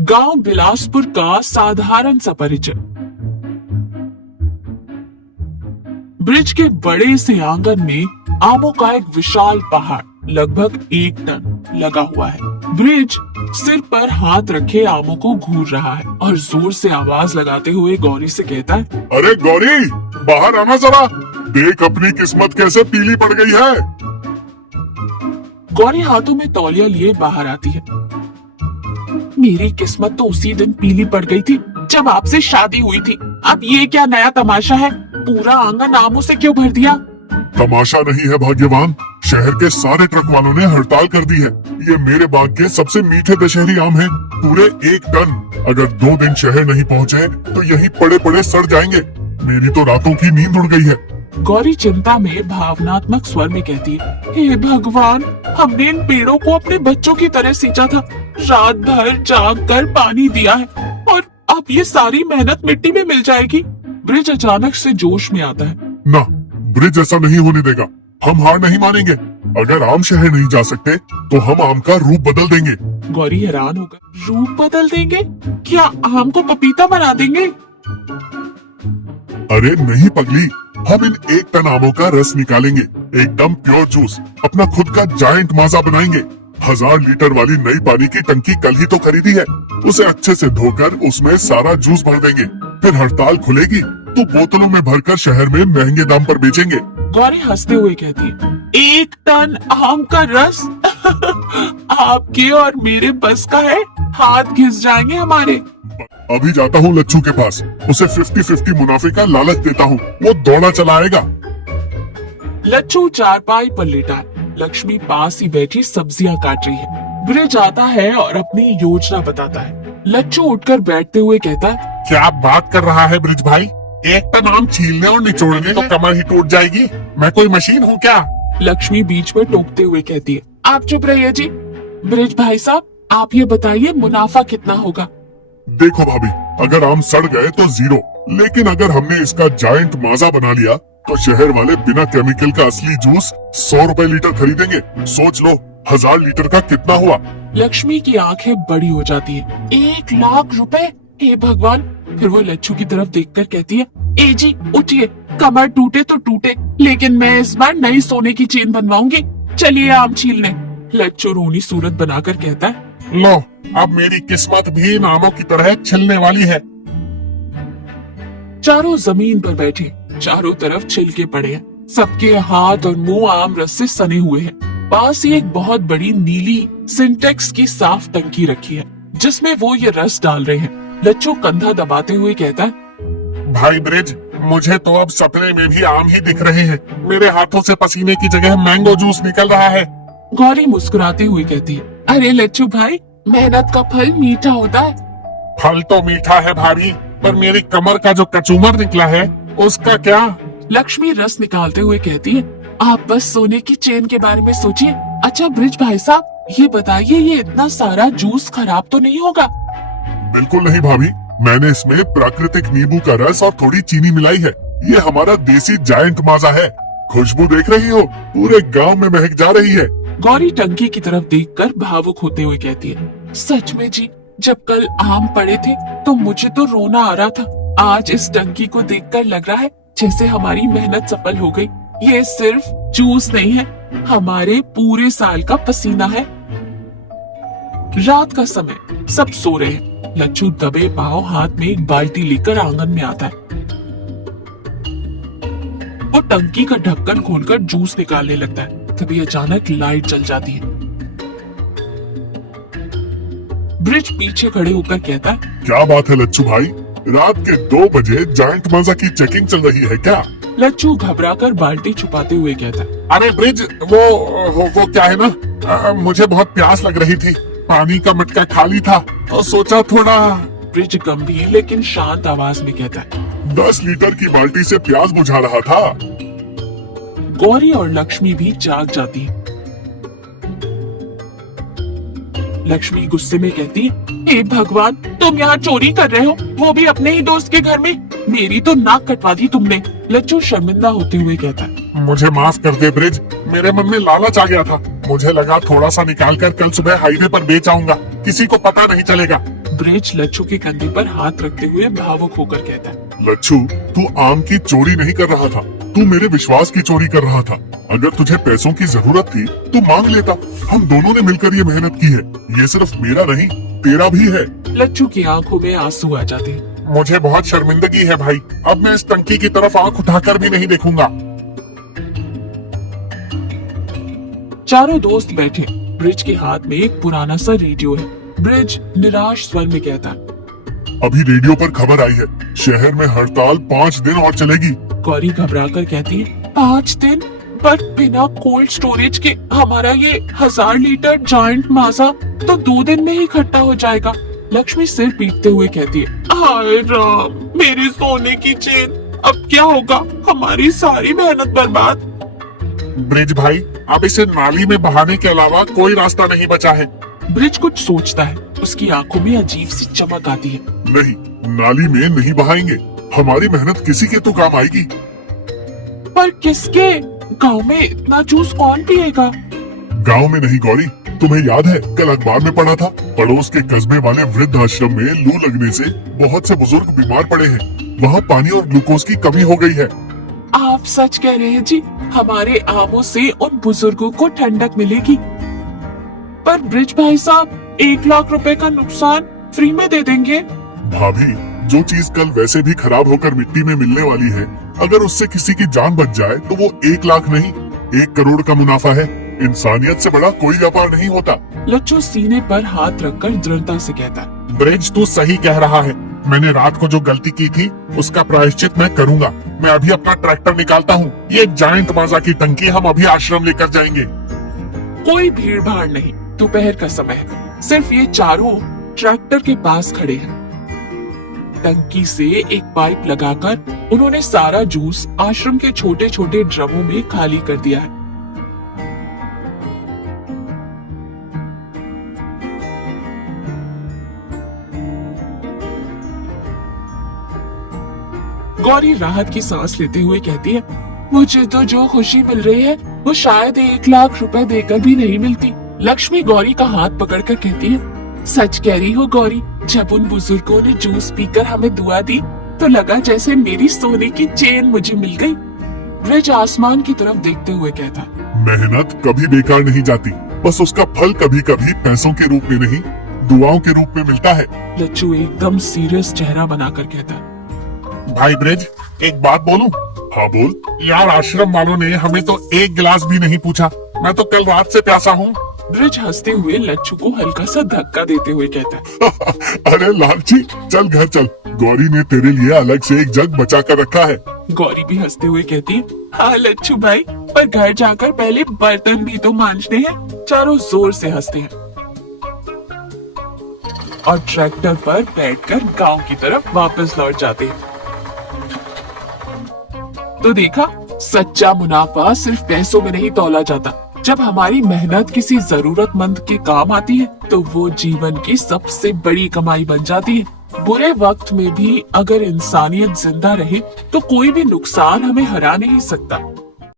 गांव बिलासपुर का साधारण सा परिचय। ब्रिज के बड़े से आंगन में आमों का एक विशाल पहाड़ लगभग 1 टन लगा हुआ है। ब्रिज सिर पर हाथ रखे आमों को घूर रहा है और जोर से आवाज लगाते हुए गौरी से कहता है, अरे गौरी, बाहर आना जरा, देख अपनी किस्मत कैसे पीली पड़ गई है। गौरी हाथों में तौलिया लिए बाहर आती है। मेरी किस्मत तो उसी दिन पीली पड़ गई थी जब आपसे शादी हुई थी। अब ये क्या नया तमाशा है? पूरा आंगन आमों से क्यों भर दिया? तमाशा नहीं है भाग्यवान, शहर के सारे ट्रक वालों ने हड़ताल कर दी है। ये मेरे बाग के सबसे मीठे दशहरी आम हैं, पूरे 1 टन। अगर 2 दिन शहर नहीं पहुँचे तो यहीं पड़े पड़े सड़ जाएंगे। मेरी तो रातों की नींद उड़ गई है। गौरी चिंता में भावनात्मक स्वर में कहती है, हे भगवान, हमने इन पेड़ों को अपने बच्चों की तरह सींचा था, रात भर जाग कर पानी दिया है और अब ये सारी मेहनत मिट्टी में मिल जाएगी। ब्रिज अचानक से जोश में आता है। ना, ब्रिज ऐसा नहीं होने देगा। हम हार नहीं मानेंगे। अगर आम शहर नहीं जा सकते तो हम आम का रूप बदल देंगे। गौरी हैरान होकर, रूप बदल देंगे? क्या आम को पपीता बना देंगे? अरे नहीं पगली, हम इन 1 टन आमों का रस निकालेंगे, एकदम प्योर जूस, अपना खुद का जायंट माजा बनाएंगे। 1000 लीटर वाली नई पानी की टंकी कल ही तो खरीदी है, उसे अच्छे से धोकर उसमें सारा जूस भर देंगे। फिर हड़ताल खुलेगी तो बोतलों में भरकर शहर में महंगे दाम पर बेचेंगे। गौरी हंसते हुए कहती है, 1 टन आम का रस? आपके और मेरे बस का है? हाथ घिस जाएंगे हमारे। अभी जाता हूँ लच्छू के पास, उसे 50-50 मुनाफे का लालच देता हूँ, वो दौड़ा चला आएगा। लच्छू चारपाई पर लेटा है। लक्ष्मी पास ही बैठी सब्जियां काट रही है। ब्रिज आता है और अपनी योजना बताता है। लच्छू उठकर बैठते हुए कहता है, क्या बात कर रहा है ब्रिज भाई? 1 टन आम छीलने और निचोड़ने तो कमर ही टूट जाएगी। मैं कोई मशीन हूँ क्या? लक्ष्मी बीच में टोकते हुए कहती है, आप चुप रहिए जी। ब्रिज भाई साहब, आप ये बताइए मुनाफा कितना होगा? देखो भाभी, अगर आम सड़ गए तो 0, लेकिन अगर हमने इसका जायंट माजा बना लिया तो शहर वाले बिना केमिकल का असली जूस 100 रुपए लीटर खरीदेंगे। सोच लो, 1000 लीटर का कितना हुआ? लक्ष्मी की आंखें बड़ी हो जाती है। 1 लाख रुपए? हे भगवान! फिर वो लच्छू की तरफ देखकर कहती है, ए जी उठिए, कमर टूटे तो टूटे, लेकिन मैं इस बार नई सोने की चेन बनवाऊंगी। चलिए आम छीलने। लच्छू रोनी सूरत बनाकर कहता है, लो, अब मेरी किस्मत भी इन आमों की तरह छिलने वाली है। चारों जमीन पर बैठे, चारों तरफ छिलके पड़े हैं। सबके हाथ और मुंह आम रस से सने हुए हैं। पास ही एक बहुत बड़ी नीली सिंटेक्स की साफ टंकी रखी है, जिसमें वो ये रस डाल रहे हैं। लच्छू कंधा दबाते हुए कहता है, भाई ब्रिज, मुझे तो अब सपने में भी आम ही दिख रहे हैं। मेरे हाथों से पसीने की जगह मैंगो जूस निकल रहा है। गौरी मुस्कुराते हुए कहती है, अरे लच्छू भाई, मेहनत का फल मीठा होता है। फल तो मीठा है भाभी, पर मेरी कमर का जो कचूमर निकला है उसका क्या? लक्ष्मी रस निकालते हुए कहती है, आप बस सोने की चेन के बारे में सोचिए। अच्छा ब्रिज भाई साहब, ये बताइए, ये इतना सारा जूस खराब तो नहीं होगा? बिल्कुल नहीं भाभी, मैंने इसमें प्राकृतिक नींबू का रस और थोड़ी चीनी मिलाई है। ये हमारा देसी जायंट माजा है। खुशबू देख रही हो, पूरे गांव में महक जा रही है। गौरी टंकी की तरफ देखकर भावुक होते हुए कहती है, सच में जी, जब कल आम पड़े थे तो मुझे तो रोना आ रहा था। आज इस टंकी को देखकर लग रहा है जैसे हमारी मेहनत सफल हो गई। ये सिर्फ जूस नहीं है, हमारे पूरे साल का पसीना है। रात का समय, सब सो रहे हैं। लच्छू दबे पांव हाथ में एक बाल्टी लेकर आंगन में आता है। वो टंकी का ढक्कन खोलकर जूस निकालने लगता है। तभी अचानक लाइट जल जाती है। ब्रिज पीछे खड़े होकर कहता है, क्या बात है लच्छू भाई, रात के 2 बजे जायंट माजा की चेकिंग चल रही है क्या? लच्छू घबराकर बाल्टी छुपाते हुए कहता है, अरे ब्रिज, वो क्या है ना, मुझे बहुत प्यास लग रही थी, पानी का मटका खाली था तो सोचा थोड़ा। ब्रिज गंभीर लेकिन शांत आवाज में कहता है, 10 लीटर की बाल्टी से प्यास बुझा रहा था। गौरी और लक्ष्मी भी जाग जाती है। लक्ष्मी गुस्से में कहती है, हे भगवान, तुम यहाँ चोरी कर रहे हो, वो भी अपने ही दोस्त के घर में। मेरी तो नाक कटवा दी तुमने। लच्छू शर्मिंदा होते हुए कहता है, मुझे माफ कर दे ब्रिज, मेरे मन में लालच आ गया था। मुझे लगा थोड़ा सा निकाल कर कल सुबह हाईवे पर बेच आऊंगा। किसी को पता नहीं चलेगा। ब्रिज लच्छू के कंधे पर हाथ रखते हुए भावुक होकर कहता है, लच्छू, तू आम की चोरी नहीं कर रहा था, तू मेरे विश्वास की चोरी कर रहा था। अगर तुझे पैसों की जरूरत थी तो मांग लेता। हम दोनों ने मिलकर ये मेहनत की है। ये सिर्फ मेरा नहीं, तेरा भी है। लच्छू की आंखों में आंसू आ जाते हैं। मुझे बहुत शर्मिंदगी है भाई, अब मैं इस टंकी की तरफ आंख उठाकर भी नहीं देखूंगा। चारों दोस्त बैठे। ब्रिज के हाथ में एक पुराना सा रेडियो है। ब्रिज निराश स्वर में कहता है, अभी रेडियो पर खबर आई है, शहर में हड़ताल 5 दिन और चलेगी। गौरी घबराकर कहती है, 5 दिन? पर बिना कोल्ड स्टोरेज के हमारा ये 1000 लीटर जायंट माजा तो 2 दिन में ही इकट्ठा हो जाएगा। लक्ष्मी सिर पीटते हुए कहती है, हाय राम, मेरे सोने की चेन, अब क्या होगा? हमारी सारी मेहनत बर्बाद। ब्रिज भाई, अब इसे नाली में बहाने के अलावा कोई रास्ता नहीं बचा है। ब्रिज कुछ सोचता है। उसकी आंखों में अजीब सी चमक आती है। नहीं, नाली में नहीं बहाएंगे। हमारी मेहनत किसी के तो काम आएगी। पर किसके? गांव में इतना जूस कौन पिएगा? गांव में नहीं गौरी, तुम्हें याद है कल अखबार में पढ़ा था, पड़ोस के कस्बे वाले वृद्ध आश्रम में लू लगने से बहुत से बुजुर्ग बीमार पड़े हैं। वहाँ पानी और ग्लूकोज की कमी हो गई है। आप सच कह रहे हैं जी, हमारे आमों से उन बुजुर्गों को ठंडक मिलेगी। पर ब्रिज भाई साहब, 1 लाख रुपए का नुकसान फ्री में दे देंगे। भाभी, जो चीज कल वैसे भी खराब होकर मिट्टी में मिलने वाली है, अगर उससे किसी की जान बच जाए तो वो 1 लाख नहीं, 1 करोड़ का मुनाफा है। इंसानियत से बड़ा कोई व्यापार नहीं होता। लच्छू सीने पर हाथ रखकर दृढ़ता से कहता है, ब्रिज, तू सही कह रहा है। मैंने रात को जो गलती की थी उसका प्रायश्चित मैं करूंगा। मैं अभी अपना ट्रैक्टर निकालता हूँ। ये जायंट माजा की टंकी हम अभी आश्रम लेकर जाएंगे। कोई भीड़ भाड़ नहीं, दोपहर का समय है। सिर्फ ये चारों ट्रैक्टर के पास खड़े हैं। टंकी से एक पाइप लगाकर उन्होंने सारा जूस आश्रम के छोटे छोटे ड्रमों में खाली कर दिया है। गौरी राहत की सांस लेते हुए कहती है, मुझे तो जो खुशी मिल रही है वो शायद 1 लाख रुपए देकर भी नहीं मिलती। लक्ष्मी गौरी का हाथ पकड़कर कहती है, सच कह रही हो गौरी, जब उन बुजुर्गों ने जूस पीकर हमें दुआ दी तो लगा जैसे मेरी सोने की चेन मुझे मिल गई। ब्रिज आसमान की तरफ देखते हुए कहता, मेहनत कभी बेकार नहीं जाती, बस उसका फल कभी कभी पैसों के रूप में नहीं, दुआओं के रूप में मिलता है। लच्छू एकदम सीरियस चेहरा बनाकर कहता है, भाई ब्रिज, एक बात बोलूं? हाँ बोल। यार, आश्रम वालों ने हमें तो 1 गिलास भी नहीं पूछा। मैं तो कल रात से प्यासा हूँ। ब्रिज हंसते हुए लच्छू को हल्का सा धक्का देते हुए कहता है, अरे लालची, चल घर चल। गौरी ने तेरे लिए अलग से एक जग बचा कर रखा है। गौरी भी हंसते हुए कहती है, हाँ लच्छू भाई, पर घर जाकर पहले बर्तन भी तो मांजने हैं। चारों जोर से हंसते हैं और ट्रैक्टर पर बैठकर गांव की तरफ वापस लौट जाते हैं। तो देखा, सच्चा मुनाफा सिर्फ पैसों में नहीं तौला जाता। जब हमारी मेहनत किसी जरूरतमंद के काम आती है तो वो जीवन की सबसे बड़ी कमाई बन जाती है। बुरे वक्त में भी अगर इंसानियत जिंदा रहे तो कोई भी नुकसान हमें हरा नहीं सकता।